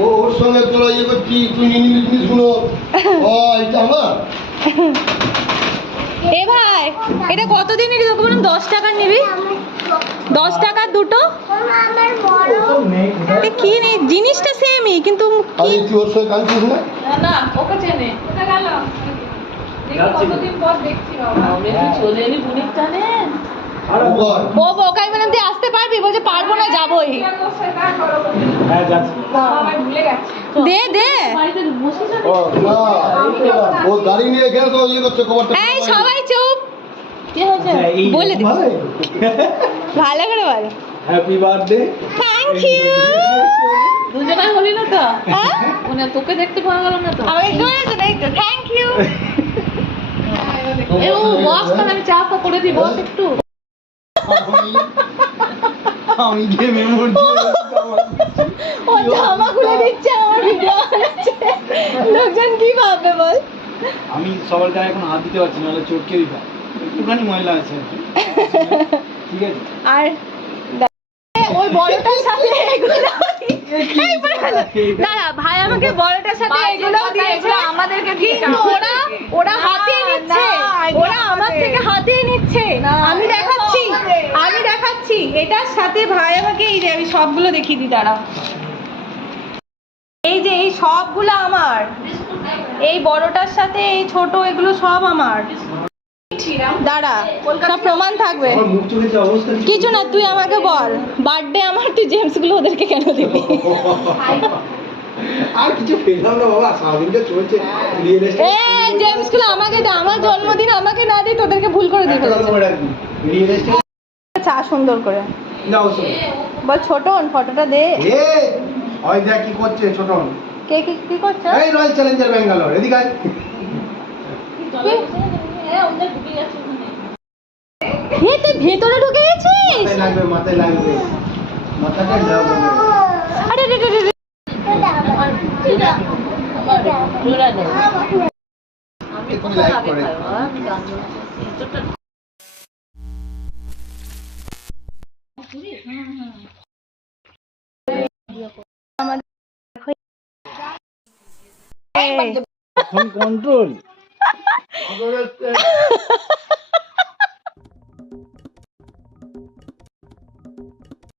ওর সঙ্গে তোরা ইয়ে করছি, তুই নিয়ে জিনিসগুলো। ও এটা আমার। এ ভাই, এটা কতদিন নিবি? তোকে বললাম 10 টাকার নিবি। 10 টাকার দুটো। কি নেই, জিনিসটা সেমই কিন্তু আরে তুই ওর সঙ্গে কাঁদছিস না? না, ওকে চেনে। কোথায় গেল? কতদিন পর দেখছি বাবা। চলে এলি বুনিকটা নে। ও ওকাই মানে তুই আসতে পারবি? বলছে পারবো না, যাবোই। হ্যাঁ যাচ্ছি। দে দে। ও না, ও গাড়ি নিয়ে গেল তো ইয়ে করছে কভারটা। এই সবাই চুপ। কি হয়েছে? বলে দিচ্ছি। ভালো করে বল। Happy birthday. Thank you. দুজনে হলি না তো? হ্যাঁ? ওনা তোকে দেখতে পাওয়া গেল না তো? আমাকে একটু বলেছে না একটু থ্যাংক ইউ। এ ও বস তো আমি চা করে দিই, বস একটু। আমি গিয়ে মেমোরি ও জামা খুলে দিচ্ছে, আমার ভিডিও বানাচ্ছে। লোকজন কি ভাববে বল? আমি সবার গায়ে এখন হাত দিতে পারছি না, নাহলে চটকে দিতাম। একটুখানি ময়লা আছে আর কি। ঠিক আছে। আর ওই বড়টার সাথে এগুলো দাঁড়া, ভাই আমাকে বড়টার সাথে এগুলো দিয়েছে, আমাদেরকে দিয়েছে। ওরা হাতিয়ে নিচ্ছে, ওরা আমার থেকে হাতিয়ে নিচ্ছে। আমি দেখাচ্ছি এটার সাথে ভাই আমাকে, এই যে আমি সবগুলো দেখিয়ে দিই, দাঁড়া। এই যে এই সবগুলো আমার, এই বড়টার সাথে এই ছোট, এগুলো সব আমার। দাঁড়া, সব প্রমাণ থাকবে। কিছু না, তুই আমাকে বল, বার্থডে আমার, তুই জেমস গুলো ওদেরকে কেন দিবি? আর কিছু পেলাম না বাবা, সারাদিনটা চলছে। জেমস গুলো আমাকে দে, আমার জন্মদিন আমাকে না দিয়ে তোদেরকে ভুল করে দিয়ে ফেলেছে। চা সুন্দর করে বল। ছোটন ফটোটা দে। ওই দেখ কি করছে ছোটন। কে কি করছে? এই রয়্যাল চ্যালেঞ্জার ব্যাঙ্গালোর, এদিকে আয়। তুই ভেতরে ঢুকে গেছিস? মাথায় লাগবে মাথাটা লাগবে। আরে রে রে রে। তুমি লাইক করে কন্ট্রোল